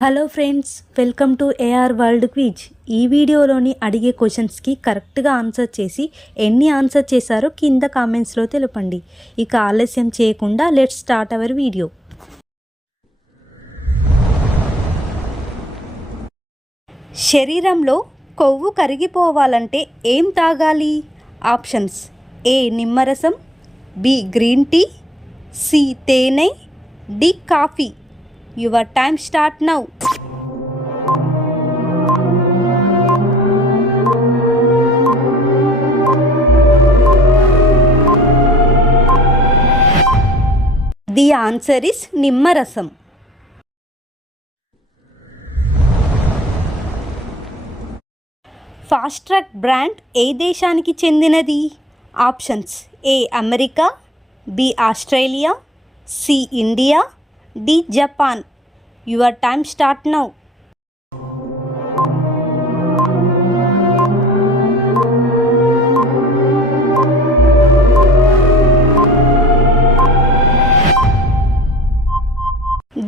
Hello friends, welcome to AR world quiz. ఈ వీడియోలోని అడిగే క్వశ్చన్స్కి కరెక్ట్గా ఆన్సర్ చేసి ఎన్ని ఆన్సర్ చేశారో కింద కామెంట్స్లో తెలపండి. ఇక ఆలస్యం చేయకుండా లెట్స్ స్టార్ట్ అవర్ వీడియో. శరీరంలో కొవ్వు కరిగిపోవాలంటే ఏం తాగాలి? ఆప్షన్స్: ఏ నిమ్మరసం, బి గ్రీన్ టీ, సి తేనె, D coffee. Your time start now. The answer is nimmarasam. Fast track brand ఏ దేశానికి చెందినది? Options: A America, B Australia, C India, D Japan. Your time start now.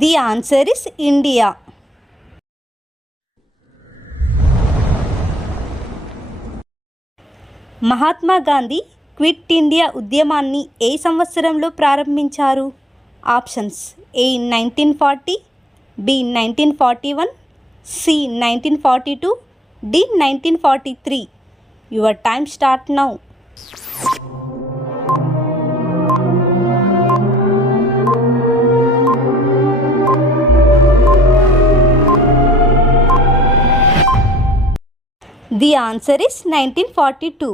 The answer is India. Mahatma Gandhi quit India ఉద్యమాన్ని ఏ సంవత్సరంలో ప్రారంభించారు? Options: A 1940, B 1941, C 1942, D 1943. Your time start now. The answer is 1942.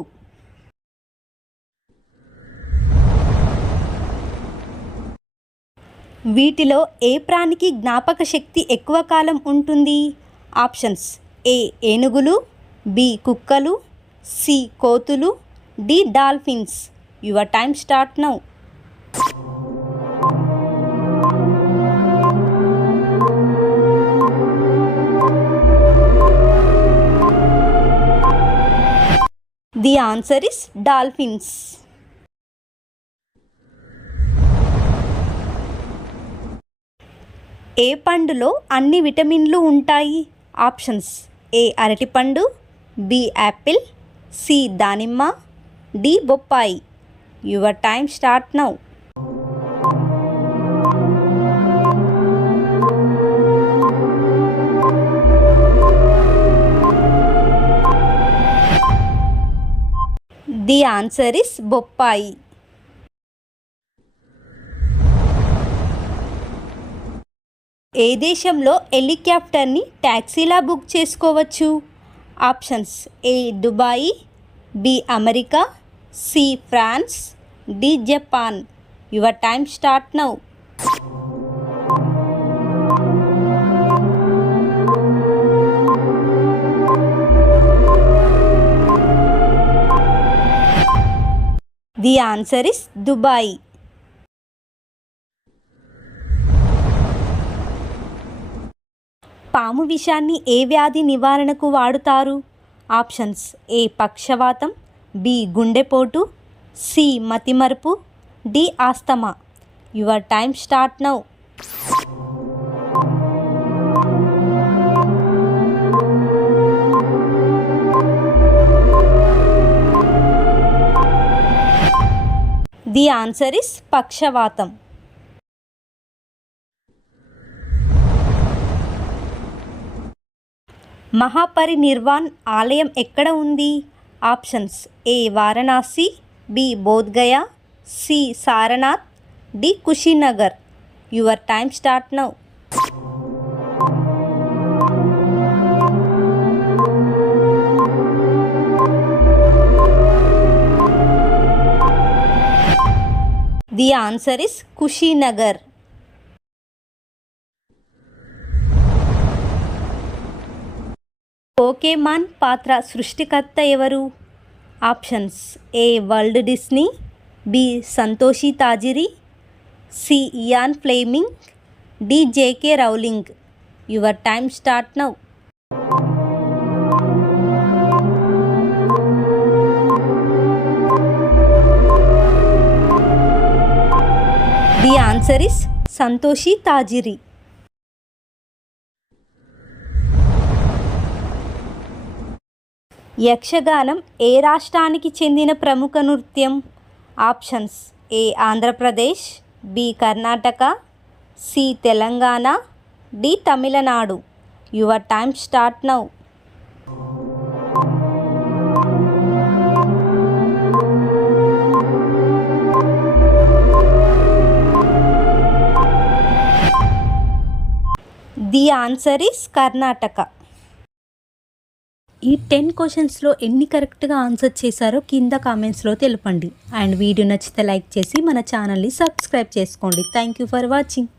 వీటిలో ఏ ప్రాణికి జ్ఞాపక శక్తి ఎక్కువ కాలం ఉంటుంది? ఆప్షన్స్: ఏ ఏనుగులు, బి కుక్కలు, సి కోతులు, D dolphins. Your time start now. The answer is dolphins. ఏ పండులో అన్ని విటమిన్లు ఉంటాయి? ఆప్షన్స్: ఏ అరటిపండు, బి యాపిల్, సి దానిమ్మ, డి బొప్పాయి. Your time start now. The answer is boppayi. ఏ దేశంలో హెలికాప్టర్ని ట్యాక్సీలా బుక్ చేసుకోవచ్చు? Options: A Dubai, B America, C France, D Japan. Your time start now. The answer is Dubai. పాము విషాన్ని ఏ వ్యాధి నివారణకు వాడుతారు? ఆప్షన్స్: ఏ పక్షవాతం, బి గుండెపోటు, సి మతిమరుపు, D asthma. Your time start now. The answer is pakshavatam. Mahaparinirvan ఆలయం ఎక్కడ ఉంది? Options: A Varanasi, B Bodhgaya, C Sarnath, D Kushinagar. Your time start now. The answer is Kushinagar. Pokemon పాత్ర సృష్టికర్త ఎవరు? Options: A world Disney, B Satoshi Tajiri, C Ian Fleming, D J K Rowling. Your time start now. The answer is Satoshi Tajiri. Yakshagana ఏ రాష్ట్రానికి చెందిన ప్రముఖ నృత్యం? Options A Andhra Pradesh, బి Karnataka, C Telangana, D Tamil Nadu. Your time start now. The answer is Karnataka. ఈ 10 క్వశ్చన్స్లో ఎన్ని కరెక్ట్గా ఆన్సర్ చేశారో కింద కామెంట్స్లో తెలపండి. అండ్ వీడియో నచ్చితే లైక్ చేసి మన ఛానల్ని సబ్స్క్రైబ్ చేసుకోండి. Thank you for watching.